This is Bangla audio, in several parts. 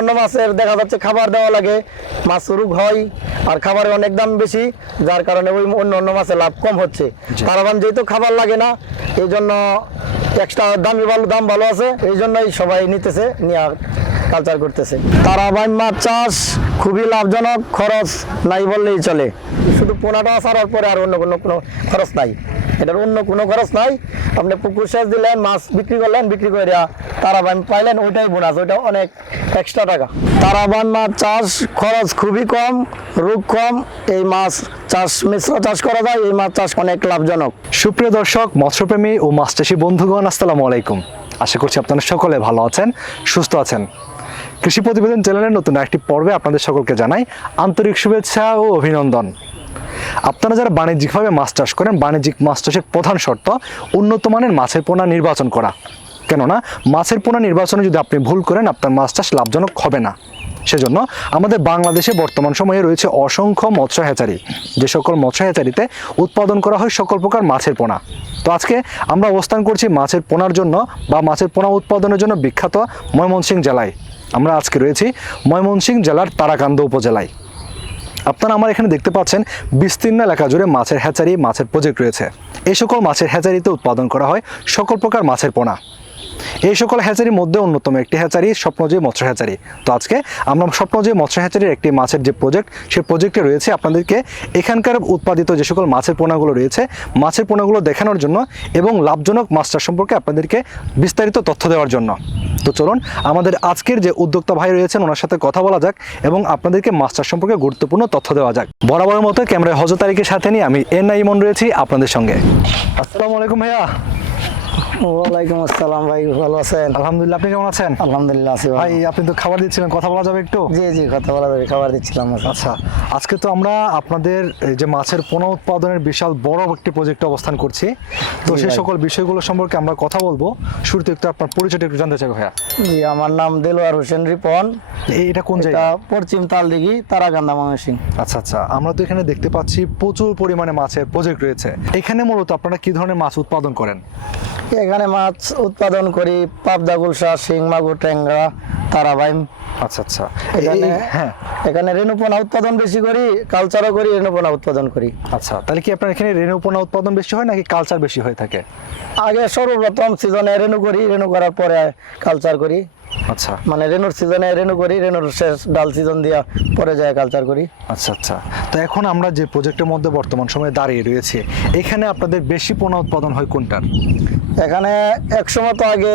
অন্য মাছের দেখা যাচ্ছে খাবার দেওয়া লাগে। মাছ রোগ হয় আর খাবারের অনেক দাম বেশি যার কারণে ওই অন্য অন্য মাছে লাভ কম হচ্ছে। কারণ যেহেতু খাবার লাগে না এই জন্য এক্সট্রা দামি ভালো দাম ভালো আছে এই জন্যই সবাই নিতেছে নিয়ে কালচার করতেছে। তারাবাইন মাছ চাষ খুবই লাভজনক, খরচ নাই বললেই চলে। শুধু পোনাটা ছাড়ার পরে আর অন্য কোনো কোনো খরচ নাই। এটার অন্য কোনো খরচ নাই। আপনি পুকুর সেচ দিলেন, মাছ বিক্রি করলেন, বিক্রি করে দেওয়া তারাবান পাইলেন, ওইটাই বোনাস, ওইটা অনেক এক্সট্রা টাকা। তারাবান মাছ চাষ খরচ খুবই কম, রোগ কম। এই মাছ চাষ, মিশ্র চাষ করা যায়, এই মাছ চাষ অনেক লাভজনক। সুপ্রিয় দর্শক, মৎস্যপ্রেমী ও মাছচাষী বন্ধুগণ, আসসালামু আলাইকুম। আশা করছি আপনারা সকলে ভালো আছেন, সুস্থ আছেন। কৃষি প্রতিবেদন চ্যানেলের নতুন একটি পর্বে আপনাদের সকলকে জানাই আন্তরিক শুভেচ্ছা ও অভিনন্দন। আপনারা যারা বাণিজ্যিকভাবে মাছ চাষ করেন, বাণিজ্যিক মাছ চাষের প্রধান শর্ত, উন্নত মানের মাছের পোনা নির্বাচন করা। কেননা, মাছের পোনা নির্বাচনে যদি আপনি ভুল করেন, আপনার মাছ চাষ লাভজনক হবে না। সেজন্য আমাদের বাংলাদেশে বর্তমান সময়ে রয়েছে অসংখ্য মৎস্য হ্যাচারি। যে সকল মৎস্য হ্যাচারিতে উৎপাদন করা হয় সকল প্রকার মাছের পোনা। তো আজকে আমরা অবস্থান করছি মাছের পোনার জন্য বা মাছের পোনা উৎপাদনের জন্য বিখ্যাত ময়মনসিংহ জেলায়। আমরা আজকে রয়েছি ময়মনসিংহ জেলার তারাকান্দ উপজেলায়। আপনারা আমার এখানে দেখতে পাচ্ছেন বিস্তীর্ণ এলাকা জুড়ে মাছের হ্যাচারি, মাছের প্রজেক্ট রয়েছে। এই সকল মাছের হ্যাচারিতে উৎপাদন করা হয় সকল প্রকার মাছের পোনা। এই সকল হ্যাচারির মধ্যে অন্যতম একটি হ্যাচারি স্বপ্নজয়ী মৎস্য হ্যাচারি। তো আজকে আমরা স্বপ্নজয়ী মৎস্য হ্যাচারির একটি মাছের যে প্রজেক্ট সেই প্রজেক্টে রয়েছে আপনাদেরকে এখানকার উৎপাদিত যে সকল মাছের পোনাগুলো রয়েছে, মাছের পোনাগুলো দেখানোর জন্য এবং লাভজনক মাছ চাষ সম্পর্কে আপনাদেরকে বিস্তারিত তথ্য দেওয়ার জন্য। তো চলুন, আমাদের আজকের যে উদ্যোক্তা ভাই রয়েছেন, ওনার সাথে কথা বলা যাক এবং আপনাদেরকে মাছ চাষ সম্পর্কে গুরুত্বপূর্ণ তথ্য দেওয়া যাক। বরাবরের মতো ক্যামেরায় হজরত তারিখের সাথে নিয়ে আমি এন ইমন রয়েছি আপনাদের সঙ্গে। আসসালামু আলাইকুম ভাইয়া। ওয়ালাইকুম আসসালাম ভাই ভালো আছেন? আলহামদুলিল্লাহ আপনি কেমন আছেন? আলহামদুলিল্লাহ আছি ভাই আপনি তো খাবার দিচ্ছিলেন কথা বলা যাবে একটু? জি জি কথা বলা যাবে খাবার দিচ্ছিলাম। আচ্ছা আজকে তো আমরা আপনাদের এই যে মাছের পোনা উৎপাদনের বিশাল বড় একটি প্রজেক্টে অবস্থান করছি। তো সেই সকল বিষয়গুলো সম্পর্কে আমরা কথা বলব। শুরুতে একটু আপনার পরিচয়টা একটু জানতে চাই ভাইয়া। জি আমার নাম দেলোয়ার হোসেন রিপন। এটা কোন জায়গা? পশ্চিম তালদিঘি তারাকান্দা ময়মনসিং আচ্ছা আচ্ছা আমরা তো এখানে দেখতে পাচ্ছি প্রচুর পরিমাণে মাছের প্রজেক্ট রয়েছে। এখানে মূলত আপনারা কি ধরনের মাছ উৎপাদন করেন? এখানে মাছ উৎপাদন করি পাবদা গুলশা শিং মাগুর ট্যাংরা তারাবাইম। আচ্ছা আচ্ছা। এখানে হ্যাঁ। এখানে রেণুপোনা উৎপাদন বেশি করি কালচারও করি রেণুপোনা উৎপাদন করি। আচ্ছা তাহলে কি আপনার এখানে রেণুপোনা উৎপাদন বেশি হয় নাকি কালচার বেশি হয়ে থাকে? আগে সর্বপ্রথম সিজনে রেণু করি রেণু করার পরে কালচার করি। আচ্ছা। মানে রেনুর সিজনে রেনু করি রেনুর শেষ ডাল সিজন দিয়া পরে যায় কালচার করি। আচ্ছা আচ্ছা। তো এখন আমরা যে প্রজেক্টের মধ্যে বর্তমান সময়ে দাঁড়িয়ে রয়েছে এখানে আপনাদের বেশি পোনা উৎপাদন হয় কোনটার? এখানে এক সময় তো আগে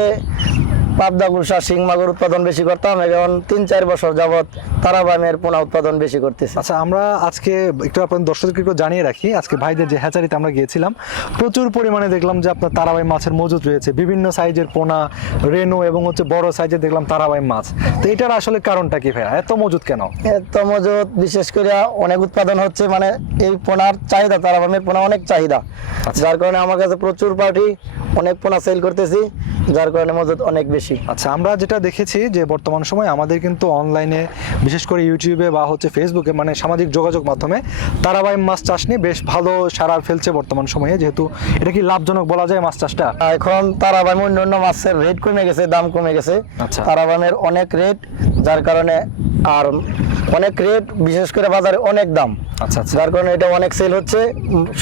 পাবদা গুলশা শিং মাগুর উৎপাদন বেশি করতাম এখন তিন চার বছর যাবত তারাবাইমের পোনা উৎপাদন বেশি করতেছে। আচ্ছা আমরা আজকে একটু আপনার দর্শকদেরকে একটু জানিয়ে রাখি আজকে ভাইদের যে হ্যাচারিতে আমরা গিয়েছিলাম প্রচুর পরিমাণে দেখলাম যে আপনার তারাবাই মাছের মজুদ রয়েছে। বিভিন্ন সাইজের পোনা রেনু এবং হচ্ছে বড় সাইজের দেখলাম তারাবাই মাছ। তো এটার আসলে কারণটা কি ভাইয়া? এত মজুদ কেন? এত মজুত বিশেষ করে অনেক উৎপাদন হচ্ছে মানে এই পোনার চাহিদা তারাবাইমের পোনা অনেক চাহিদা। যার কারণে আমার কাছে প্রচুর পার্টি অনেক পোনা সেল করতেছি যার কারণে মজুত অনেক বেশি। আচ্ছা আমরা যেটা দেখেছি যে বর্তমান সময় আমাদের কিন্তু অনলাইনে বিশেষ করে ইউটিউবে বা হচ্ছে ফেসবুকে মানে সামাজিক যোগাযোগ মাধ্যমে তারাবাই মাছ চাষ নিয়ে বেশ ভালো সারা ফেলছে বর্তমান সময়ে। যেহেতু এটা কি লাভজনক বলা যায় মাছ চাষটা? এখন তারাবাই অন্য অন্য মাছের রেট কমে গেছে দাম কমে গেছে। আচ্ছা। তারাবামের অনেক রেট যার কারণে আর অনেক রেট বিশেষ করে বাজারে অনেক দাম। আচ্ছা আচ্ছা। যার কারণে এটা অনেক সেল হচ্ছে।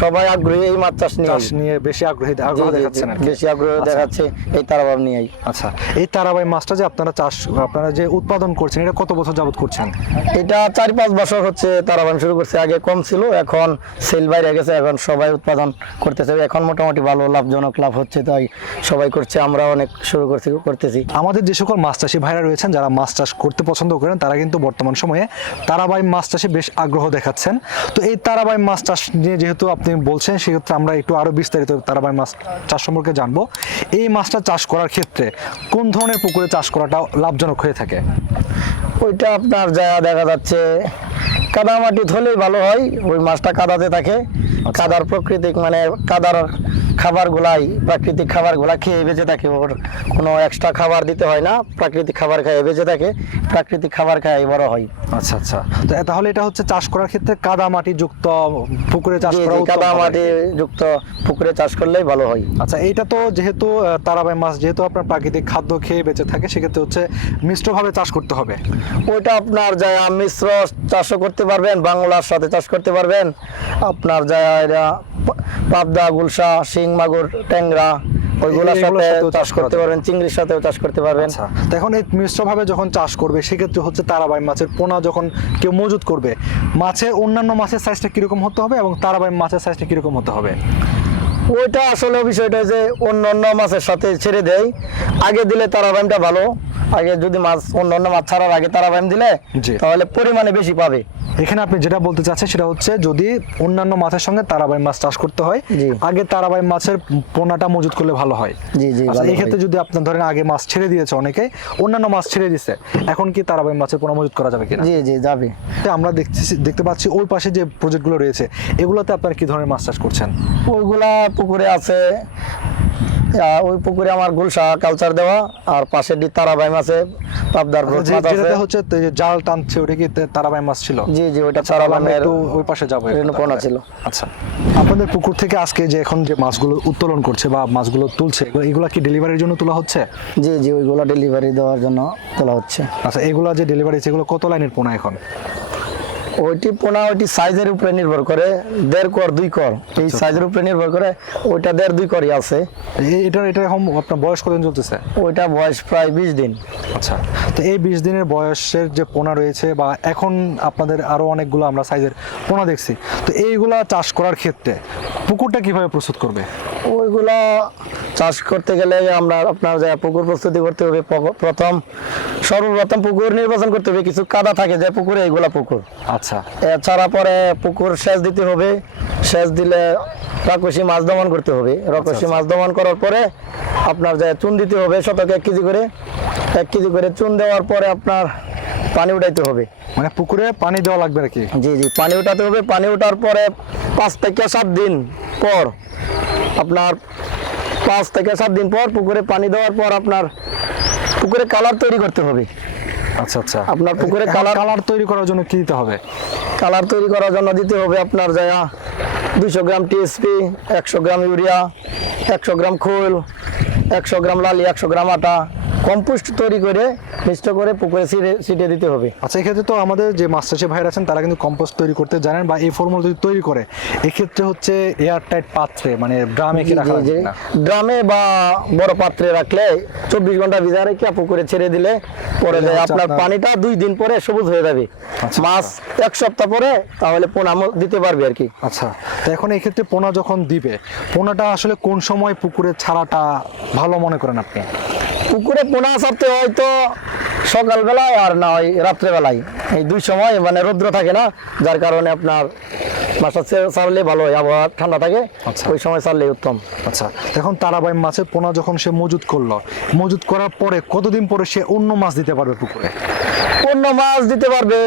সবাই আগ্রহী এই মাছ চাষ নিয়ে। চাষ নিয়ে বেশি আগ্রহী আগ্রহ কি। বেশি আগ্রহ আচ্ছা। দেখাচ্ছে এই তারাবাম নিয়েই। আচ্ছা এই তারাবাই মাছটা যে আপনারা চাষ আপনারা যে উৎপাদন করছেন এটা কত বছর যাবত করছেন? এটা চার পাঁচ বছর হচ্ছে শুরু করছে। আগে কম ছিল এখন সেল বাইরে গেছে এখন সবাই উৎপাদন করতেছে। এখন মোটামুটি ভালো লাভজনক লাভ হচ্ছে তাই সবাই করছে আমরা অনেক শুরু করছি করতেছি। আমাদের যে সকল মাছ চাষি ভাইরা রয়েছেন যারা মাছ চাষ করতে পছন্দ করেন তারা কিন্তু বর্তমান সময়ে তারাবাই মাছ চাষে বেশ আগ্রহ দেখাচ্ছেন। তো এই তারাবাই মাছ চাষ নিয়ে যেহেতু আপনি বলছেন, সেক্ষেত্রে আমরা একটু আরও বিস্তারিত তারাবাই মাছ চাষ সম্পর্কে জানব। এই মাছটা চাষ করার ক্ষেত্রে কোন ধরনের পুকুরে চাষ করাটা লাভজনক হয়ে থাকে? ওইটা আপনার যা দেখা যাচ্ছে কাদা মাটি হলেই ভালো হয় ওই মাছটা কাদাতে থাকে। কাদার প্রকৃতিক মানে কাদার খাবারগুলাই প্রাকৃতিক খাবারগুলা খেয়ে বেঁচে থাকে। ওর কোনো এক্সট্রা খাবার দিতে হয় না প্রাকৃতিক খাবার খেয়ে বেঁচে থাকে প্রাকৃতিক খাবার খেয়ে বড় হয়। আচ্ছা আচ্ছা। তো তাহলে এটা হচ্ছে চাষ করার ক্ষেত্রে কাদা মাটি যুক্ত পুকুরে চাষ করা কাদা মাটি যুক্ত পুকুরে চাষ করলেই ভালো হয়। আচ্ছা এইটা তো যেহেতু তারাবাই মাছ যেহেতু আপনার প্রাকৃতিক খাদ্য খেয়ে বেঁচে থাকে সেক্ষেত্রে হচ্ছে মিশ্রভাবে চাষ করতে হবে। ওইটা আপনার যা মিশ্র চাষও করতে পারবেন বাংলার সাথে চাষ করতে পারবেন। আপনার যা পাবদা গুলশা শিং মাগুর ট্যাংরা ওইগুলোর সাথে চাষ চাষ করতে পারবেন চিংড়ির সাথেও চাষ করতে পারবেন। আচ্ছা এখন এই মিশ্রভাবে যখন চাষ করবে সেক্ষেত্রে হচ্ছে তারাবাই মাছের পোনা যখন কেউ মজুত করবে মাছের অন্যান্য মাছের সাইজটা কীরকম হতে হবে এবং তারাবাই মাছের সাইজটা কীরকম হতে হবে? ওইটা আসলে বিষয়টা যে অন্য অন্য মাছের সাথে ছেড়ে দেয় আগে দিলে তারাবাইমটা ভালো আগে যদি মাছ অন্য অন্য মাছ ছাড়ার আগে তারাবাইম দিলে জি। তাহলে পরিমাণে বেশি পাবে। এখানে আপনি যেটা বলতে চাচ্ছেন সেটা হচ্ছে যদি অন্যান্য মাছের সঙ্গে তারাবাই মাছ চাষ করতে হয়। আগে তারাবাই মাছের পোনাটা মজুত করলে ভালো হয়। জি, জি, আচ্ছা, এই ক্ষেত্রে যদি আপনার ধরেন আগে মাছ ছেড়ে দিয়েছে অনেকে অন্যান্য মাছ ছেড়ে দিছে এখন কি তারাবাই মাছের পোনা মজুত করা যাবে কিনা? জি জি যাবে। তো আমরা দেখছি দেখতে পাচ্ছি ওই পাশে যে প্রজেক্টগুলো রয়েছে এগুলোতে আপনারা কি ধরনের মাছ চাষ করছেন? ওইগুলা পুকুরে আছে ওই পুকুরে আমার গুলশা কালচার দেওয়া আর পাশে ডি তারাবাইম আছে পাবদার আচ্ছা, মাছ হচ্ছে জাল টানছে ওটা কি তারাবাই মাছ ছিল? জি জি ওইটা তাহলে আমরা একটু ওই পাশে যাব তাহলে। ছিল। আচ্ছা আপনাদের পুকুর থেকে আজকে যে এখন যে মাছগুলো উত্তোলন করছে বা মাছগুলো তুলছে এগুলো- এগুলো কি ডেলিভারির জন্য তোলা হচ্ছে? জি জি ওইগুলো ডেলিভারি দেওয়ার জন্য তোলা হচ্ছে। আচ্ছা এগুলো যে ডেলিভারি সেগুলো কত লাইনের পোনা এখন? ওইটি পোনা ওইটি সাইজের উপরে নির্ভর করে দেড় কর দুই কর। এই আচ্ছা। সাইজের উপরে নির্ভর করে ওইটা দেড় দুই করই আছে। এটা এটা এখন আপনার বয়স কতদিন চলতেছে? ওইটা বয়স প্রায় বিশ দিন। আচ্ছা। তো এই বিশ দিনের বয়সের যে পোনা রয়েছে বা এখন আপনাদের আরও অনেকগুলো আমরা সাইজের পোনা দেখছি তো এইগুলা চাষ করার ক্ষেত্রে পুকুরটা কীভাবে প্রস্তুত করবে? ওইগুলা চাষ করতে গেলে আমরা আপনার যে পুকুর প্রস্তুতি করতে হবে প্রথম সর্বপ্রথম পুকুর নির্বাচন করতে হবে কিছু কাদা থাকে যে পুকুরে এইগুলা পুকুর। আচ্ছা। এছাড়া পরে পুকুর সেচ দিতে হবে। সেচ দিলে রাকসি মাছ দমন করতে হবে। রকসি আচ্ছা। মাছ দমন করার পরে আপনার যে চুন দিতে হবে শতকে এক কেজি করে। এক কেজি করে চুন দেওয়ার পরে আপনার পানি উঠাইতে হবে। মানে পুকুরে পানি দেওয়া লাগবে আর কি? জি জি পানি উঠাতে হবে। পানি ওঠার পরে পাঁচ থেকে সাত দিন পর আপনার পাঁচ থেকে সাত দিন পর পুকুরে পানি দেওয়ার পর আপনার পুকুরে কালার তৈরি করতে হবে। আচ্ছা আচ্ছা। আপনার পুকুরে কালার- কালার তৈরি করার জন্য কি দিতে হবে? কালার তৈরি করার জন্য দিতে হবে আপনার জায়গা দুইশো গ্রাম টিএসপি একশো গ্রাম ইউরিয়া একশো গ্রাম খোল একশো গ্রাম লালি একশো গ্রাম আটা কম্পোস্ট তৈরি করে মিষ্ট করে পুকুরে ছিটে দিতে হবে। আচ্ছা এক্ষেত্রে তো আমাদের যে মাস্টার শেফ ভাইরা আছেন তারা কিন্তু কম্পোস্ট তৈরি করতে জানেন বা এই ফর্মুলা যদি তৈরি করে এক্ষেত্রে হচ্ছে এয়ার টাইট পাত্রে মানে ড্রামে কি রাখা না? ড্রামে বা বড় পাত্রে রাখলে চব্বিশ ঘণ্টা ভিজা রেখে পুকুরে ছেড়ে দিলে পরে যায় আপনার পানিটা দুই দিন পরে সবুজ হয়ে যাবে। আচ্ছা, মাছ এক সপ্তাহ পরে তাহলে পোনা দিতে পারবে আর কি। আচ্ছা তো এখন এই ক্ষেত্রে পোনা যখন দিবে পোনাটা আসলে কোন সময় পুকুরে ছাড়াটা ভালো মনে করেন আপনি? পুকুরে পোনা ছাড়তে হয়তো সকালবেলায় আর না হয় রাত্রেবেলায়। এই দুই সময় মানে রৌদ্র থাকে না যার কারণে আপনার মাছটা ছাড়লে ভালো হয় আবহাওয়া ঠান্ডা থাকে আচ্ছা। ওই সময় ছাড়লে উত্তম। আচ্ছা এখন তারাবাই মাছের পোনা যখন সে মজুত করল মজুত করার পরে কতদিন পরে সে অন্য মাছ দিতে পারবে পুকুরে? অন্য মাছ দিতে পারবে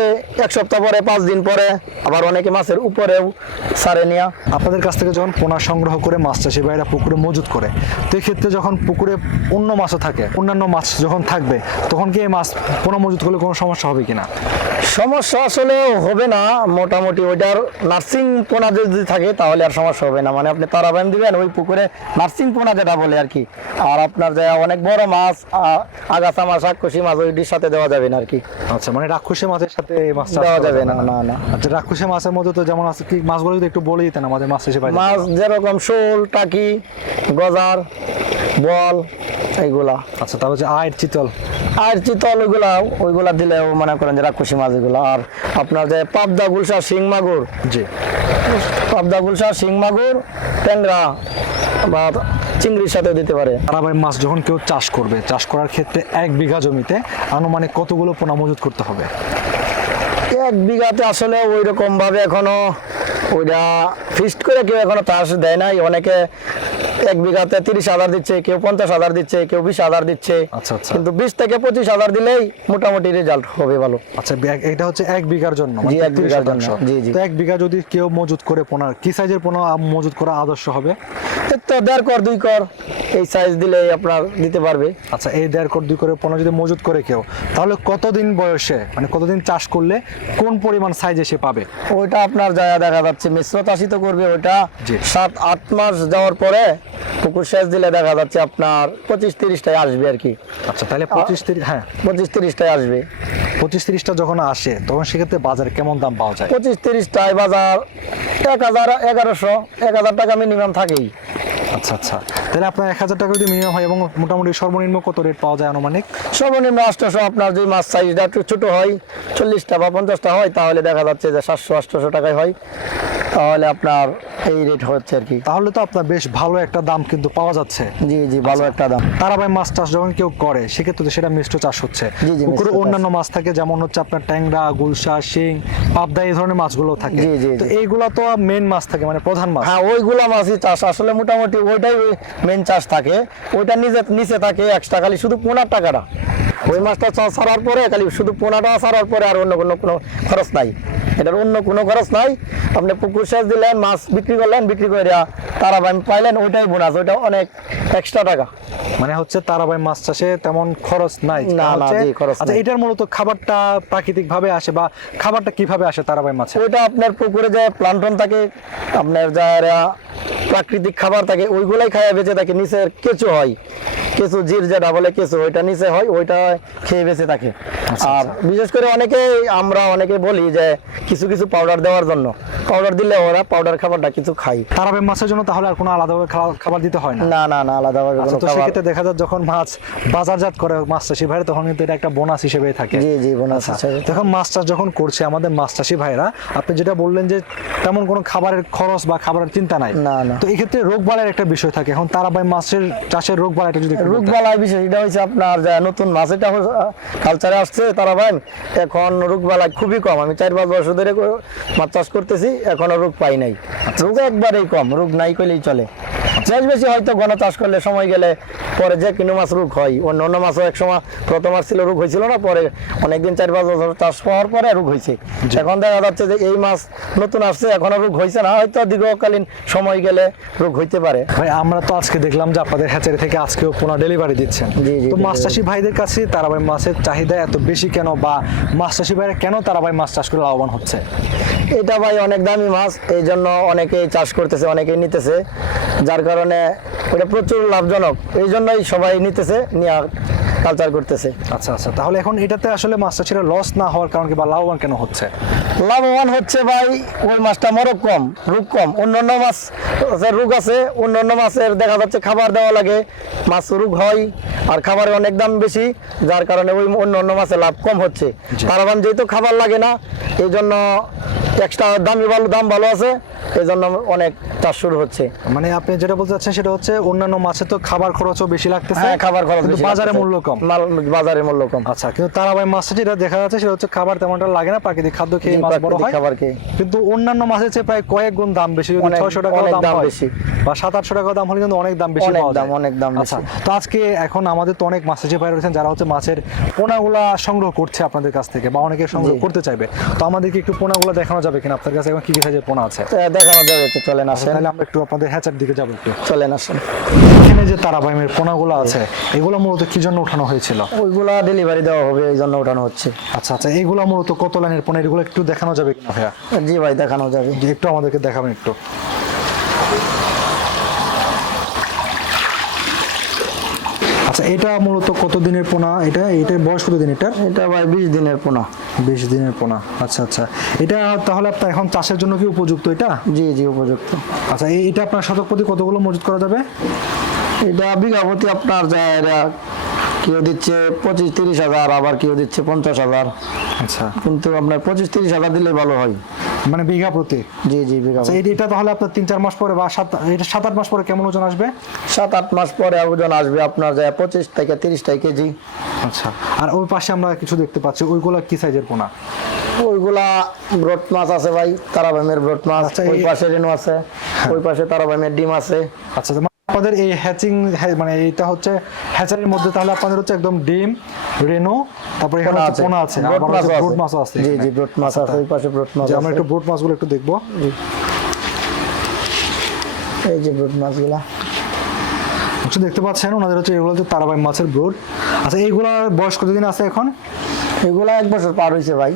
এক সপ্তাহ পরে পাঁচ দিন পরে আবার অনেকে মাছের উপরেও ছাড়ে নিয়া। আপনাদের কাছ থেকে যখন পোনা সংগ্রহ করে মাছ চাষি ভাইরা পুকুরে মজুত করে তো ক্ষেত্রে যখন পুকুরে অন্য মাছও থাকে অন্যান্য মাছ যখন থাকবে তখন কি এই মাছ পোনা মজুত করলে কোনো সমস্যা হবে কিনা? সমস্যা আসলে হবে না মোটামুটি ওইটার নার্সিং পোনা যদি থাকে তাহলে আর সমস্যা হবে না। মানে আপনি তারাবাইম দিবেন ওই পুকুরে নার্সিং পোনা যেটা বলে আর কি। আর আপনার যে অনেক বড় মাছ আগাছা মাছ আকুশি মাছ ওইটির সাথে দেওয়া যাবে না আর কি। আচ্ছা মানে রাক্ষসী মাছের সাথে এই মাছ দেওয়া যাবে না, না, না। আচ্ছা রাক্ষসী মাছের মধ্যে তো যেমন আছে কি মাছগুলো যদি একটু বলে দিতেন আমাদের মাছ হিসেবে মাছ যেরকম শোল টাকি গজার বল এইগুলা। আচ্ছা তারপর যে আয়ের চিতল। আর চিতল ওইগুলা ওইগুলা দিলেও মনে করেন যে রাক্ষসী মাছ এগুলো। আর আপনার যে পাবদা গুলশা শিং মাগুর। জি। পাবদা গুলশা শিং মাগুর ট্যাংরা বা চিংড়ির সাথে দিতে পারে। তারাবাই মাছ যখন কেউ চাষ করবে চাষ করার ক্ষেত্রে এক বিঘা জমিতে আনুমানিক কতগুলো পোনা মজুত করতে হবে? এক বিঘাতে আসলে ওই রকম ভাবে এখনও ওইটা ফিস্ট করে কেউ এখনও চাষ দেয় নাই। অনেকে এক বিঘাতে তিরিশ হাজার দিচ্ছে কেউ পঞ্চাশ হাজার দিচ্ছে কেউ বিশ হাজার দিচ্ছে। আচ্ছা, আচ্ছা। কিন্তু বিশ থেকে পঁচিশ হাজার দিলেই মোটামুটি রেজাল্ট হবে ভালো। আচ্ছা এটা হচ্ছে এক বিঘার জন্য জি, এক বিঘার জন্য, জি, জি। এক বিঘা যদি কেউ মজুত করে পোনা কি সাইজের পোনা মজুত করা আদর্শ হবে? তো দেড় কর দুই কর এই সাইজ দিলে আপনার দিতে পারবে। আচ্ছা এই দেড় কোট দুই করে পোনা যদি মজুত করে কেউ তাহলে কতদিন বয়সে মানে কতদিন চাষ করলে কোন পরিমাণ সাইজে সে পাবে? ওইটা আপনার জায়গা দেখা যাচ্ছে মিশ্র চাষি তো করবে ওইটা। সাত আট মাস যাওয়ার পরে পুকুর সেচ দিলে দেখা যাচ্ছে আপনার পঁচিশ তিরিশটায় আসবে আর কি। আচ্ছা তাহলে পঁচিশ তিরিশ হ্যাঁ। পঁচিশ তিরিশটায় আসবে। পঁচিশ তিরিশটা যখন আসে তখন সেক্ষেত্রে বাজারে কেমন দাম পাওয়া যায়? পঁচিশ তিরিশটায় বাজার এক হাজার এগারোশো এক হাজার টাকা মিনিমাম থাকেই। আচ্ছা আচ্ছা। তাহলে আপনার এক হাজার টাকা যদি মিনিমাম হয় এবং মোটামুটি সর্বনিম্ন কত রেট পাওয়া যায় আনুমানিক? সর্বনিম্ন আটশোশো আপনার যদি মাছ সাইজটা একটু ছোটো হয় চল্লিশটা বা পঞ্চাশটা হয় তাহলে দেখা যাচ্ছে যে সাতশো আটশোশো টাকায় হয়। তাহলে আপনার এই রেট হচ্ছে আর কি। তাহলে তো আপনার বেশ ভালো একটা দাম কিন্তু পাওয়া যাচ্ছে। জি জি ভালো একটা দাম। তারাবাই মাছ চাষ যখন কেউ করে সেক্ষেত্রে সেটা মিশ্র চাষ হচ্ছে। জি, জি, পুকুরে অন্যান্য মাছ থাকে যেমন হচ্ছে আপনার ট্যাংরা গুলশা শিং পাবদা এই ধরনের মাছগুলো থাকে। জি, জি, তো। এইগুলা তো মেন মাছ থাকে মানে প্রধান মাছ। হ্যাঁ ওইগুলো মাছই চাষ। আসলে মোটামুটি ওইটাই মেন চাষ থাকে। ওইটা নিচে নিচে থাকে এক্সট্রা খালি শুধু পনেরো টাকাটা। ওই মাছটা ছাড়ার পরে খালি শুধু পোনাটা ছাড়ার পরে আর অন্য কোনো কোনো খরচ নাই। এটার অন্য কোনো খরচ নাই। আপনি পুকুর সেচ দিলেন, মাছ বিক্রি করলেন, বিক্রি করে তারা পাইলেন, ওইটাই বোনাস, ওইটা অনেক এক্সট্রা টাকা। মানে হচ্ছে তারাবাই মাছ চাষে তেমন খরচ নাই। আচ্ছা এটার মূলত খাবারটা প্রাকৃতিক ভাবে আসে বা খাবারটা কীভাবে আসে তারাবাই মাছে? ওইটা আপনার পুকুরে যে প্লান্টন থাকে আপনার যারা প্রাকৃতিক খাবার থাকে ওইগুলাই খাইয়া বেঁচে থাকে নিচের কেঁচো হয়। কেঁচো জির যেটা বলে কেঁচো ওইটা নিচে হয় ওইটা খেয়ে বেঁচে থাকে। আর বিশেষ করে অনেকে আমরা অনেকে বলি যে কিছু কিছু পাউডার দেওয়ার জন্য। পাউডার দিলে ওরা পাউডার খাবারটা কিছু খাই তারাবাই মাছের জন্য তাহলে আর কোনো আলাদাভাবে খাবার দিতে হয় না? না না আলাদাভাবে আচ্ছা কোনো খাবার সেক্ষেত্রে দেখা যায় যখন মাছ বাজারজাত করে মাছ চাষি ভাইরা তখন কিন্তু এটা একটা বোনাস হিসেবে থাকে। জি জি বোনাস আচ্ছা, তখন মাছ চাষ যখন করছে আমাদের মাছ চাষি ভাইরা আপনি যেটা বললেন যে তেমন কোনো খাবারের খরচ বা খাবারের চিন্তা নাই। না, না। তো এক্ষেত্রে রোগ বালার একটা বিষয় থাকে। এখন তারা ভাই মাছের চাষের রোগ বালাটা যদি বলতেন। রোগবালাই বিষয় এটা হচ্ছে আপনার যে নতুন মাছ এটা কালচারে আসছে তারা ভাই এখন রোগবালাই খুবই কম। আমি চার পাঁচ বছর ধরে মাছ চাষ করতেছি এখনও রোগ পাই নাই। রোগ একবারেই কম রোগ নাই করলেই চলে। চাষ বেশি হয়তো ঘন চাষ করলে সময় গেলে পরে যে কিনো মাছ রোগ হয় অন্য অন্য মাছও এক সময় প্রথম আসছিল রোগ হয়েছিল না পরে অনেকদিন চার পাঁচ বছর চাষ হওয়ার পরে রোগ হয়েছে। এখন দেখা যাচ্ছে যে এই মাছ নতুন আসছে এখনও রোগ হয়েছে না হয়তো দীর্ঘকালীন সময় গেলে রোগ হইতে পারে। ভাই আমরা তো আজকে দেখলাম যে আপনাদের হ্যাচারি থেকে আজকেও পুনঃ ডেলিভারি দিচ্ছেন। তো মাছ। চাষি ভাইদের কাছে তারাবাই মাছের চাহিদা এত বেশি কেন বা মাছ চাষি ভাইরা কেন তারাবাই মাছ চাষ করে লাভবান হচ্ছে? এটা ভাই অনেক দামি মাছ এই জন্য অনেকেই চাষ করতেছে অনেকেই নিতেছে। যার কারণে ওটা প্রচুর লাভজনক। এই জন্যই সবাই নিতেছে নিয়ে কালচার করতেছে। আচ্ছা আচ্ছা। তাহলে এখন এটাতে আসলে মাছটা চাষিরা লস না হওয়ার কারণ কি বা লাভবান কেন হচ্ছে? লাভবান হচ্ছে ভাই ওই মাছটা মরক কম রোগ কম। অন্যান্য মাছ রোগ আছে অন্যান্য মাছের দেখা যাচ্ছে খাবার দেওয়া লাগে। মাছ রোগ হয় আর খাবারের অনেক দাম বেশি যার কারণে ওই অন্য অন্য মাছের লাভ কম হচ্ছে। কারণ যেহেতু খাবার লাগে না এই জন্য এক্সট্রা দামি ভালো দাম ভালো আছে এই জন্য অনেক চাষ শুরু হচ্ছে মানে আপনি যেটা বলতে চাচ্ছেন সেটা হচ্ছে অন্যান্য মাছে তো খাবার খরচও বেশি লাগতেছে হ্যাঁ খাবার খরচ বেশি বাজারে মূল্য কম বাজারে মূল্য কম আচ্ছা কিন্তু তারাবাই মাছটা যেটা দেখা যাচ্ছে সেটা হচ্ছে খাবার তেমনটা লাগে না প্রাকৃতিক খাদ্য খেয়ে মাছ বড় হয় খাবার খেয়ে। কিন্তু অন্যান্য মাছের চেয়ে প্রায় কয়েক গুণ দাম বেশি যদি অনেক- ছয়শো টাকা দাম বেশি। বা সাত আটশো টাকা দাম হলে কিন্তু অনেক দাম বেশি অনেক পাওয়া যায়। অনেক দাম আচ্ছা বেশি। তো আজকে এখন আমাদের তো অনেক মাছের ভাই রয়েছেন যারা হচ্ছে মাছের পোনাগুলা সংগ্রহ করছে আপনাদের কাছ থেকে বা অনেকে সংগ্রহ করতে চাইবে তো আমাদেরকে একটু পোনাগুলা দেখানো যাবে কিনা আপনার কাছে? এখন কি কি সাইজের পোনা আছে? দেখানো যাবে তো চলেন আসেন। তাহলে আমরা একটু আপনাদের হ্যাচার দিকে যাব একটু। চলেন আসেন। এখানে যে তারাবাইমের পোনাগুলো আছে এগুলো মূলত কি জন্য উঠানো হয়েছিল? ওইগুলা ডেলিভারি দেওয়া হবে এই জন্য ওঠানো হচ্ছে। আচ্ছা আচ্ছা এগুলো মূলত কত লাইনের পোনা? এগুলো একটু দেখানো যাবে কিনা ভাইয়া? জি ভাই দেখানো যাবে। একটু আমাদেরকে দেখাবেন একটু। আচ্ছা এটা মূলত কত দিনের পোনা? এটা এটার বয়স কত দিন এটার এটা ভাই বিশ দিনের পোনা। বিশ দিনের পোনা। আচ্ছা আচ্ছা। এটা তাহলে আপনার এখন চাষের জন্য কি উপযুক্ত এটা? জি জি উপযুক্ত। আচ্ছা এই- এটা আপনার শতক প্রতি কতগুলো মজুত করা যাবে? এটা বিঘা প্রতি আপনার যায় এরা কেউ দিচ্ছে পঁচিশ তিরিশ হাজার আবার কেউ দিচ্ছে পঞ্চাশ হাজার। আচ্ছা। কিন্তু আপনার পঁচিশ তিরিশ হাজার দিলে ভালো হয়। মানে বিঘা প্রতি? জি জি বিঘা আচ্ছা প্রতি। এটা তাহলে আপনার তিন চার মাস পরে বা সাত এটা সাত আট মাস পরে কেমন ওজন আসবে? সাত আট মাস পরে ওজন আসবে আপনার যে পঁচিশ থেকে তিরিশটাই কেজি। আচ্ছা আর ওই পাশে আমরা কিছু দেখতে পাচ্ছি ওইগুলা কি সাইজের পোনা? ওইগুলা ব্রড মাছ আছে ভাই তারাবামের ব্রড মাছ আচ্ছা, ওই পাশে রেনু আছে ওই পাশে তারাবামের ডিম আছে। আচ্ছা আপনাদের এই হ্যাচিং মানে এইটা হচ্ছে হ্যাচারির মধ্যে তাহলে আপনাদের হচ্ছে একদম ডিম রেনো তারপরে এখানে হচ্ছে পোনা আছে। ব্রড আবার মাছ হচ্ছে আছে। জি জি ব্রড মাছ আছে ওই পাশে ব্রড মাছ আমরা একটু ব্রুট মাছগুলো একটু দেখব। এই যে ব্রড মাছগুলা। হচ্ছে দেখতে পাচ্ছেন ওনাদের হচ্ছে এগুলো হচ্ছে তারাবাই মাছের ব্রুট আচ্ছা এইগুলার বয়স কতদিন আছে এখন? এগুলা এক বছর পার হয়েছে ভাই।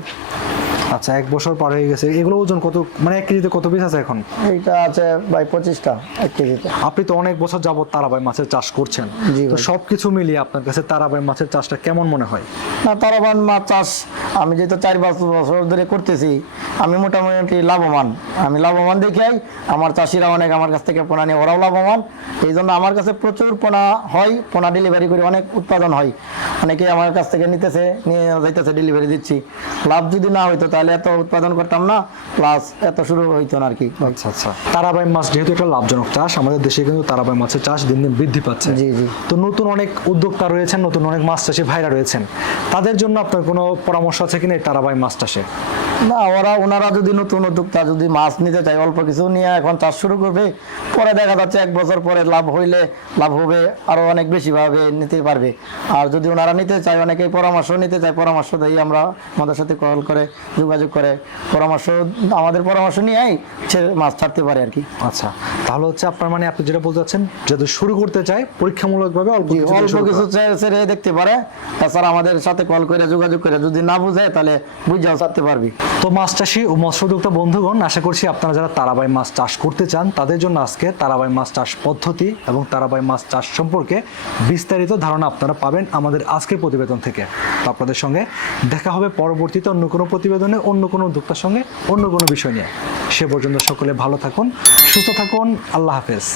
আচ্ছা এক বছর পার হয়ে গেছে। এগুলো ওজন কত মানে এক কেজিতে কত পিস আছে এখন? এইটা আছে ভাই পঁচিশটা এক কেজিতে। আপনি তো অনেক বছর যাবত তারাবাই মাছের চাষ করছেন। তো ভাই। সবকিছু মিলিয়ে আপনার কাছে তারাবাই মাছের চাষটা কেমন মনে হয়? না তারাবান মাছ চাষ আমি যেহেতু চার পাঁচ বছর ধরে করতেছি আমি মোটামুটি লাভবান। আমি লাভবান দেখাই আমার চাষিরা অনেক আমার কাছ থেকে পোনা নিয়ে ওরাও লাভবান। এই জন্য আমার কাছে প্রচুর পোনা হয় পোনা ডেলিভারি করে অনেক উৎপাদন হয়। অনেকে আমার কাছ থেকে নিতেছে নিয়ে যাইতেছে ডেলিভারি দিচ্ছি। লাভ যদি না হইতো তাহলে এত উৎপাদন করতাম না প্লাস এত শুরু হইতো না আর কি। আচ্ছা আচ্ছা। তারাবাই মাছ যেহেতু একটা লাভজনক চাষ আমাদের দেশে কিন্তু তারাবাই মাছের চাষ দিন দিন বৃদ্ধি পাচ্ছে। জি, জি। তো নতুন অনেক উদ্যোক্তা রয়েছেন নতুন অনেক মাছ চাষি ভাইরা রয়েছেন। তাদের জন্য আপনার কোনো পরামর্শ আছে কিনা এই তারাবাই মাছ চাষে? না ওরা ওনারা যদি নতুন উদ্যোক্তা যদি মাছ নিতে চায় অল্প কিছু নিয়ে এখন চাষ শুরু করবে। পরে দেখা যাচ্ছে এক বছর পরে লাভ হইলে লাভ হবে আরও অনেক বেশি ভাবে নিতে পারবে। আর যদি ওনারা নিতে চায় অনেকে পরামর্শ নিতে চায় পরামর্শ দেই আমরা। আমাদের সাথে কল করে যোগাযোগ করে। পরামর্শ আমাদের পরামর্শ নিয়েই সে মাছ ছাড়তে পারে আর কি। আচ্ছা তাহলে হচ্ছে আপনার মানে আপনি যেটা বলতে চাচ্ছেন যদি শুরু করতে চায় পরীক্ষামূলকভাবে অল্প কিছু অল্প কিছু ছেড়ে দেখতে পারে। তাছাড়া আমাদের সাথে কল করে যোগাযোগ করে যদি না বুঝে তাহলে বুঝাও ছাড়তে পারবি। তো মাছ চাষি ও মৎস্যদ্যোক্তা বন্ধুগণ, আশা করছি আপনারা যারা তারাবাই মাছ চাষ করতে চান, তাদের জন্য আজকে তারাবাই মাছ চাষ পদ্ধতি এবং তারাবাই মাছ চাষ সম্পর্কে বিস্তারিত ধারণা আপনারা পাবেন আমাদের আজকের প্রতিবেদন থেকে। তো আপনাদের সঙ্গে দেখা হবে পরবর্তীতে অন্য কোনো প্রতিবেদনে, অন্য কোনো উদ্যোক্তার সঙ্গে, অন্য কোনো বিষয় নিয়ে। সে পর্যন্ত সকলে ভালো থাকুন, সুস্থ থাকুন, আল্লাহ হাফেজ।